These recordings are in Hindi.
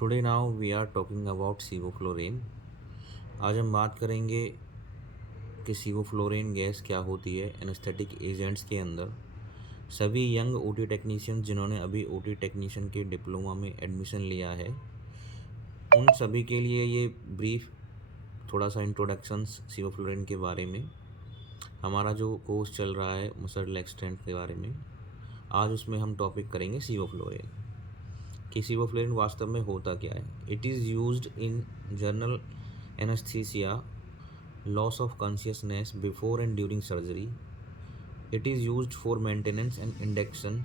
Today now we are talking about sevoflurane. आज हम बात करेंगे कि सीवोफ्लोरिन गैस क्या होती है एनेस्थेटिक एजेंट्स के अंदर। सभी यंग ओटी टेक्नीशियन जिन्होंने अभी ओटी टेक्नीशियन के डिप्लोमा में एडमिशन लिया है, उन सभी के लिए ये ब्रीफ थोड़ा सा इंट्रोडक्शन सीवोफ्लोरिन के बारे में। हमारा जो कोर्स चल रहा है मसल रिलैक्सेंट के बारे में, आज उसमें हम टॉपिक करेंगे सीवोफ्लोरिन कि सीवोफ्लोरिन वास्तव में होता क्या है। It is used in general anaesthesia, loss of consciousness before and during surgery. It is used for maintenance and induction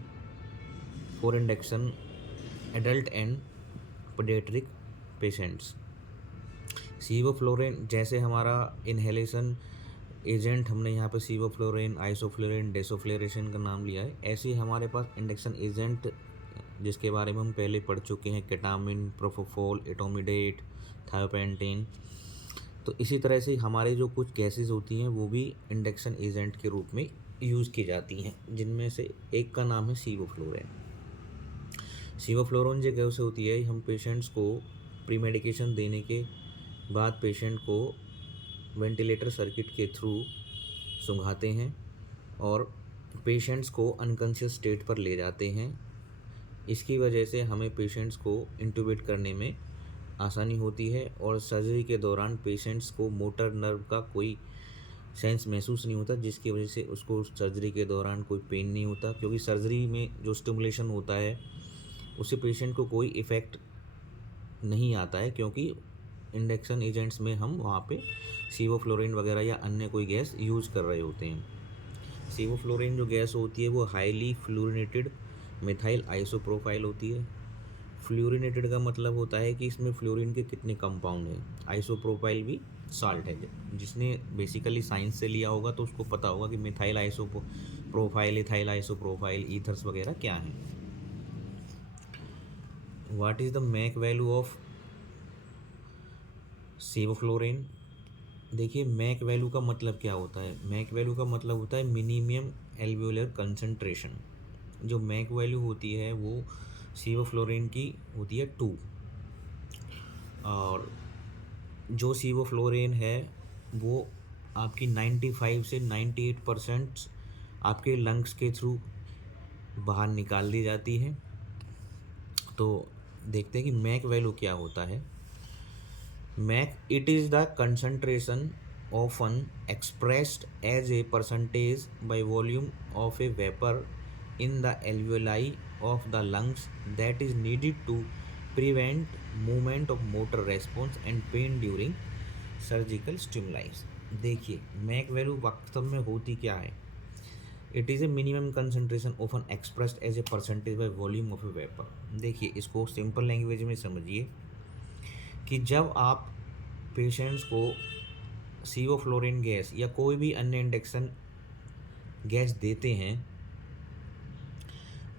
adult and pediatric patients. सीवोफ्लोरिन जैसे हमारा इन्हेलेशन एजेंट हमने यहाँ पे सीवोफ्लोरिन, आइसोफ्लोरिन, डेसोफ्लोरेशन का नाम लिया है, ऐसे ही हमारे पास इंडक्शन एजेंट जिसके बारे में हम पहले पढ़ चुके हैं, केटामिन, प्रोपोफोल, एटोमिडेट, थायोपेंटेन। तो इसी तरह से हमारे जो कुछ गैसेस होती हैं वो भी इंडक्शन एजेंट के रूप में यूज़ की जाती हैं, जिनमें से एक का नाम है सीवोफ्लोरिन। सीवोफ्लोरिन जो गैस होती है, हम पेशेंट्स को प्री मेडिकेशन देने के बाद पेशेंट को वेंटिलेटर सर्किट के थ्रू सूंघाते हैं और पेशेंट्स को अनकॉन्शियस स्टेट पर ले जाते हैं। इसकी वजह से हमें पेशेंट्स को इंट्यूबेट करने में आसानी होती है और सर्जरी के दौरान पेशेंट्स को मोटर नर्व का कोई सेंस महसूस नहीं होता, जिसकी वजह से उसको सर्जरी के दौरान कोई पेन नहीं होता, क्योंकि सर्जरी में जो स्टिमुलेशन होता है उससे पेशेंट को कोई इफ़ेक्ट नहीं आता है, क्योंकि इंडक्शन एजेंट्स में हम वहाँ पे सीवोफ्लोरिन वगैरह या अन्य कोई गैस यूज़ कर रहे होते हैं। सीवोफ्लोरिन जो गैस होती है वो हाईली फ्लोरिनेटेड मिथाइल आइसोप्रोपाइल होती है। फ्लोरिनेटेड का मतलब होता है कि इसमें फ्लोरीन के कितने कंपाउंड हैं। आइसोप्रोपाइल भी साल्ट है। जिसने बेसिकली साइंस से लिया होगा तो उसको पता होगा कि methyl isopropyl, ethyl isopropyl, ethers वगैरह क्या हैं। What is the MAC value of sevoflurane? देखिए, मैक वैल्यू का मतलब क्या होता है। मैक वैल्यू का मतलब होता है मिनिमम एल्वियोलर कंसंट्रेशन। जो मैक वैल्यू होती है वो सीवोफ्लोरिन की होती है 2, और जो सीवोफ्लोरिन है वो आपकी 95 से 98% आपके लंग्स के थ्रू बाहर निकाल दी जाती है। तो देखते हैं कि मैक वैल्यू क्या होता है। MAC, it is the concentration often expressed as a percentage by volume of a vapor in the alveoli of the lungs that is needed to prevent movement of motor response and pain during surgical stimuli. देखिए, मैक वैल्यू वास्तव में होती क्या है। It is a minimum concentration often expressed as a percentage by volume of a vapour. देखिए, इसको सिंपल लैंग्वेज में समझिए कि जब आप पेशेंट्स को सीवोफ्लोरिन गैस या कोई भी अन्य इंडक्शन गैस देते हैं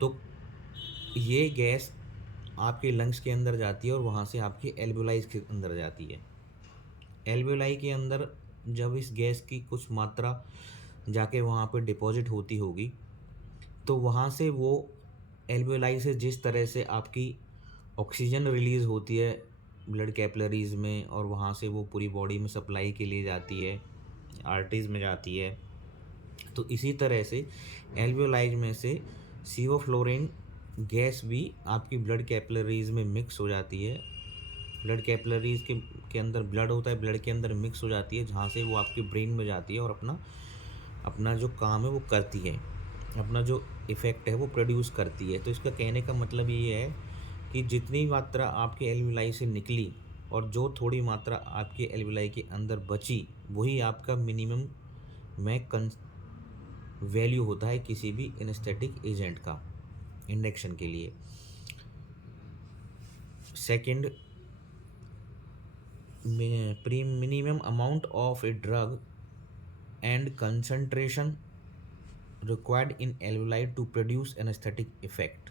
तो ये गैस आपके लंग्स के अंदर जाती है और वहाँ से आपके एल्वेओलाइज के अंदर जाती है। एल्वेओलाई के अंदर जब इस गैस की कुछ मात्रा जाके वहाँ पे डिपॉजिट होती होगी तो वहाँ से वो एल्वेओलाई से जिस तरह से आपकी ऑक्सीजन रिलीज़ होती है ब्लड कैपिलरीज में और वहाँ से वो पूरी बॉडी में सप्लाई के लिए जाती है, आर्टरीज में जाती है, तो इसी तरह से एल्वेओलाइज में से सीवोफ्लोरिन गैस भी आपकी ब्लड कैपिलरीज में मिक्स हो जाती है। ब्लड कैपिलरीज के अंदर ब्लड होता है, ब्लड के अंदर मिक्स हो जाती है, जहाँ से वो आपके ब्रेन में जाती है और अपना जो काम है वो करती है, अपना जो इफ़ेक्ट है वो प्रोड्यूस करती है। तो इसका कहने का मतलब ये है कि जितनी मात्रा आपके एल्वेओलाई से निकली और जो थोड़ी मात्रा आपके एल्वेओलाई के अंदर बची, वही आपका मिनिमम मैक वैल्यू होता है किसी भी एनेस्थेटिक एजेंट का इंडक्शन के लिए। Second, minimum amount of a drug and concentration required in alveoli to produce anaesthetic effect.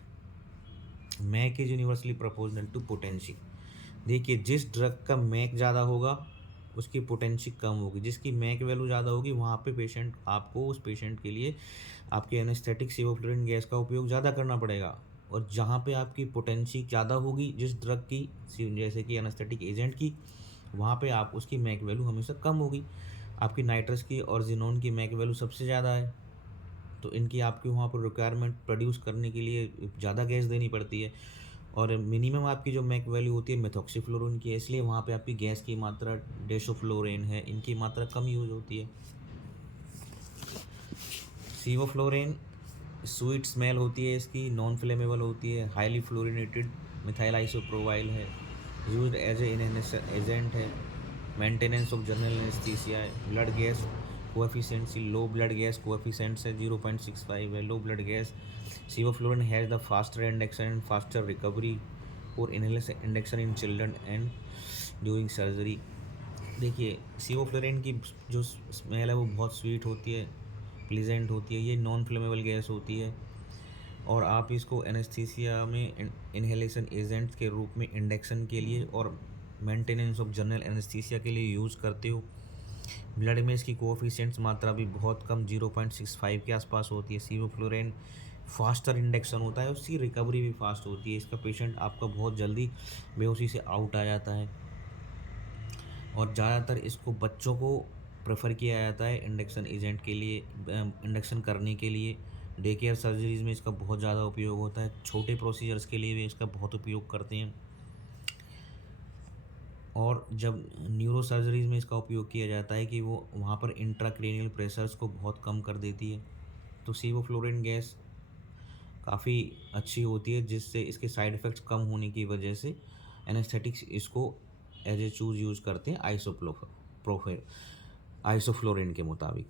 MAC is universally proportional to potency. देखिए, जिस ड्रग का मैक ज़्यादा होगा उसकी पोटेंसी कम होगी, जिसकी मैक वैल्यू ज़्यादा होगी वहाँ पे पेशेंट आपको उस पेशेंट के लिए आपके एनेस्थेटिक सीवोफ्लोरिन गैस का उपयोग ज़्यादा करना पड़ेगा। और जहाँ पे आपकी पोटेंसी ज़्यादा होगी जिस ड्रग की, जैसे कि एनेस्थेटिक एजेंट की, वहाँ पे आप उसकी मैक वैल्यू हमेशा कम होगी। आपकी नाइट्रस की और ज़ीनोन की मैक वैल्यू सबसे ज़्यादा है, तो इनकी आपकी वहाँ पर रिक्वायरमेंट प्रोड्यूस करने के लिए ज़्यादा गैस देनी पड़ती है। और मिनिमम आपकी जो मैक वैल्यू होती है मेथॉक्सीफ्लोरोन की है, इसलिए वहाँ पे आपकी गैस की मात्रा, डेसोफ्लोरेन है, इनकी मात्रा कम यूज़ होती है। सीवोफ्लोरेन स्वीट स्मेल होती है इसकी, नॉन फ्लेमेबल होती है, हाईली फ्लोरिनेटेड मिथाइल आइसोप्रोवाइल है, used as a inhalation agent है, मेंटेनेंस ऑफ जनरल एनेस्थीसिया है, blood gas coefficient low blood gas coefficient से 0.65 है, low blood gas. Sevoflurane has the faster induction and faster recovery और inhalation induction in children and during surgery. देखिए, सीवोफ्लोरिन की जो स्मेल है वो बहुत स्वीट होती है, प्लीजेंट होती है, ये नॉन फ्लेमेबल गैस होती है, और आप इसको एनेस्थीसिया में इनहेलेशन एजेंट के रूप में इंडक्शन के लिए और मेंटेनेंस ऑफ जनरल एनेस्थीसिया के लिए यूज़ करते हो। ब्लड में इसकी कोएफिशिएंट्स मात्रा भी बहुत कम 0.65 के आसपास होती है। सीवोफ्लोरिन फास्टर इंडक्शन होता है, उसकी रिकवरी भी फास्ट होती है, इसका पेशेंट आपका बहुत जल्दी बेहोशी से आउट आ जाता है। और ज़्यादातर इसको बच्चों को प्रेफर किया जाता है इंडक्शन एजेंट के लिए, इंडक्शन करने के लिए। डे केयर सर्जरीज़ में इसका बहुत ज़्यादा उपयोग होता है, छोटे प्रोसीजर्स के लिए भी इसका बहुत उपयोग करते हैं, और जब न्यूरो सर्जरीज़ में इसका उपयोग किया जाता है कि वो वहाँ पर इंट्राक्रेनियल प्रेशर्स को बहुत कम कर देती है। तो सीवोफ्लोरिन गैस काफ़ी अच्छी होती है, जिससे इसके साइड इफ़ेक्ट्स कम होने की वजह से एनेस्थेटिक्स इसको एज ए चूज़ यूज़ करते हैं आइसोफ्लोरिन के मुताबिक।